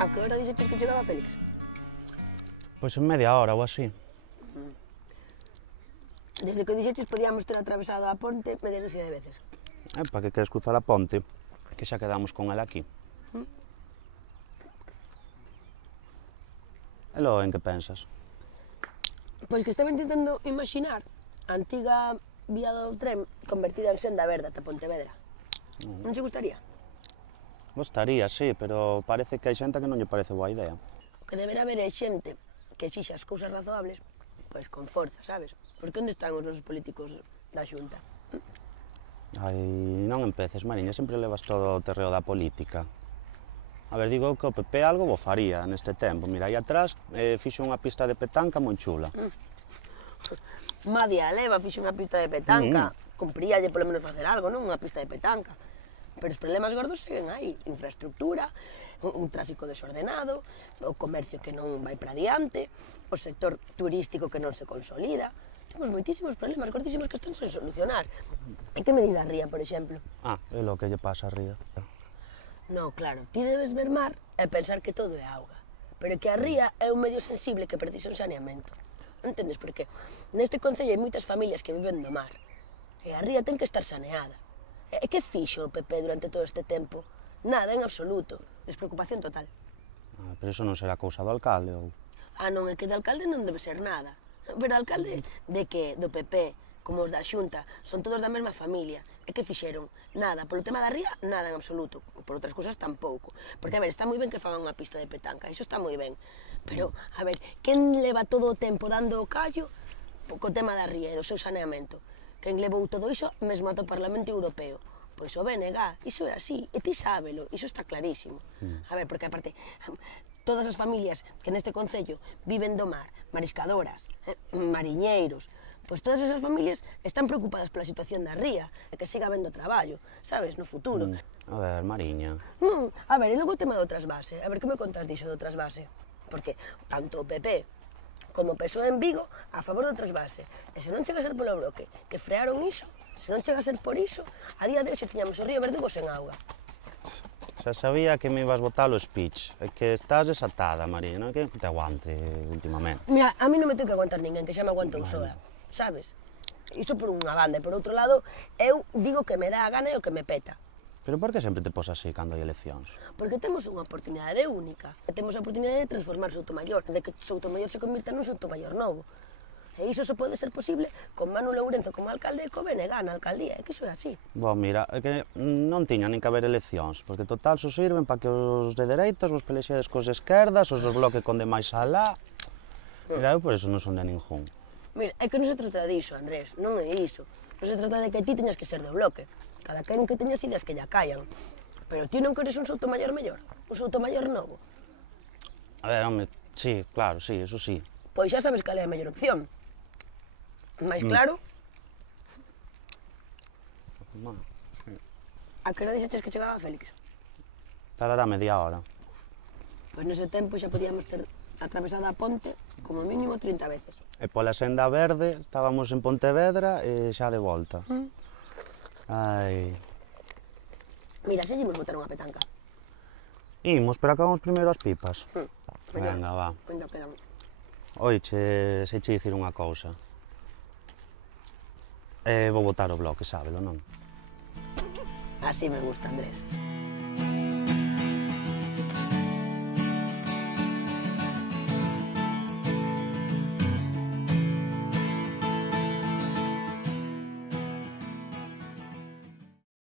A que hora dixeches que chegaba Félix? Pois en media hora ou así. Desde que dixeches podíamos ter atravesado a ponte media dúcia de veces. Para que queres cruzar a ponte, que xa quedamos con ela aquí. E logo, en que pensas? Pois que estaba intentando imaginar a antiga vía do tren convertida en senda verde ata Pontevedra. Non che gustaría? Gostaría, sí, pero parece que hai xente que non lle parece boa idea. O que deberá haber é xente que exixa as cousas razoables, pois con forza, sabes? Porque onde están os nosos políticos da Xunta? Ai, non empeces, Mariña, sempre levas todo o terreo da política. A ver, digo que o PP algo bo faría neste tempo. Mira, aí atrás fixo unha pista de petanca moi chula. Madia Leva fixo unha pista de petanca, cumpríalle polo menos facer algo, non? Unha pista de petanca. Pero os problemas gordos seguen aí, infraestructura, un tráfico desordenado, o comercio que non vai para diante, o sector turístico que non se consolida. Temos moitísimos problemas gordísimos que están sen solucionar. E que me dis da ría, por exemplo? É lo que lle pasa a ría. No, claro, ti debes ver mar e pensar que todo é auga, pero que a ría é un medio sensible que precisa un saneamento. Non entendes por qué? Neste concello hai moitas familias que viven do mar, e a ría ten que estar saneada. E que fixo o PP durante todo este tempo? Nada, en absoluto. Despreocupación total. Pero iso non será cousa do alcalde, ou? Non, é que de alcalde non debe ser nada. Pero alcalde de que do PP, como os da Xunta, son todos da mesma familia. E que fixeron? Nada. Polo tema da ría, nada en absoluto. Por outras cousas, tampouco. Porque, a ver, está moi ben que fagan unha pista de petanca, iso está moi ben. Pero, a ver, quen leva todo o tempo dando o callo co tema da ría e do seu saneamento? Quen levou todo iso mesmo ata o Parlamento Europeo? Pois o BNG, iso é así, e ti sábelo, iso está clarísimo. A ver, porque aparte, todas as familias que neste concello viven do mar, mariscadoras, mariñeiros, pois todas esas familias están preocupadas pola situación da ría, e que siga habendo traballo, sabes, no futuro. A ver, Mariña... Non, a ver, e logo o tema do trasvase, a ver, que me contas diso do trasvase? Porque tanto o PP como o PSOE en Vigo a favor do trasvase, e se non chega a ser polo bloque, que frearon iso, se non chega a ser por iso, a día de hoxe tiñamos o río Verdugo sen auga. Xa sabía que me ibas botar o speech, é que estás desatada, Mariña, non é que te aguante últimamente. Mira, a mí non me ten que aguantar ninguén, que xa me aguantou soa, sabes? Iso por unha banda, e por outro lado, eu digo que me dá a gana e o que me peta. Pero por que sempre te pos así cando hai eleccións? Porque temos unha oportunidade única, e temos a oportunidade de transformar Soutomaior, de que Soutomaior se convirta nun Soutomaior novo. E iso só pode ser posible con Manu Lourenzo como alcalde e co BNG na alcaldía, é que iso é así. Bom, mira, é que non tiña nin que haber eleccións, porque total só sirven para que os de dereitas vos pelexedes cos de esquerdas, os do bloque con de máis alá... Mira, eu por iso non son de ningún. Mira, é que non se trata diso, Andrés, non é iso. Non se trata de que ti teñas que ser do bloque. Cada quen que teñas ideas que lla caian. Pero ti non queres un Soutomaior mellor, un Soutomaior novo. A ver, home, sí, claro, sí, eso sí. Pois xa sabes cal é a mellor opción. Mais claro... A que hora dixeches que chegaba Félix? Tardará media hora. Pois nese tempo xa podíamos ter atravesado a ponte como mínimo 30 veces. E pola senda verde estábamos en Pontevedra e xa de volta. Ai... Mira, se llemos botar unha petanca. Imos, pero acabamos primeiro as pipas. Venga, va. Ainda quedan. Oiche, seiche dicir unha cousa. Vou botar o bloque, sábelo, non? Así me gusta, Andrés.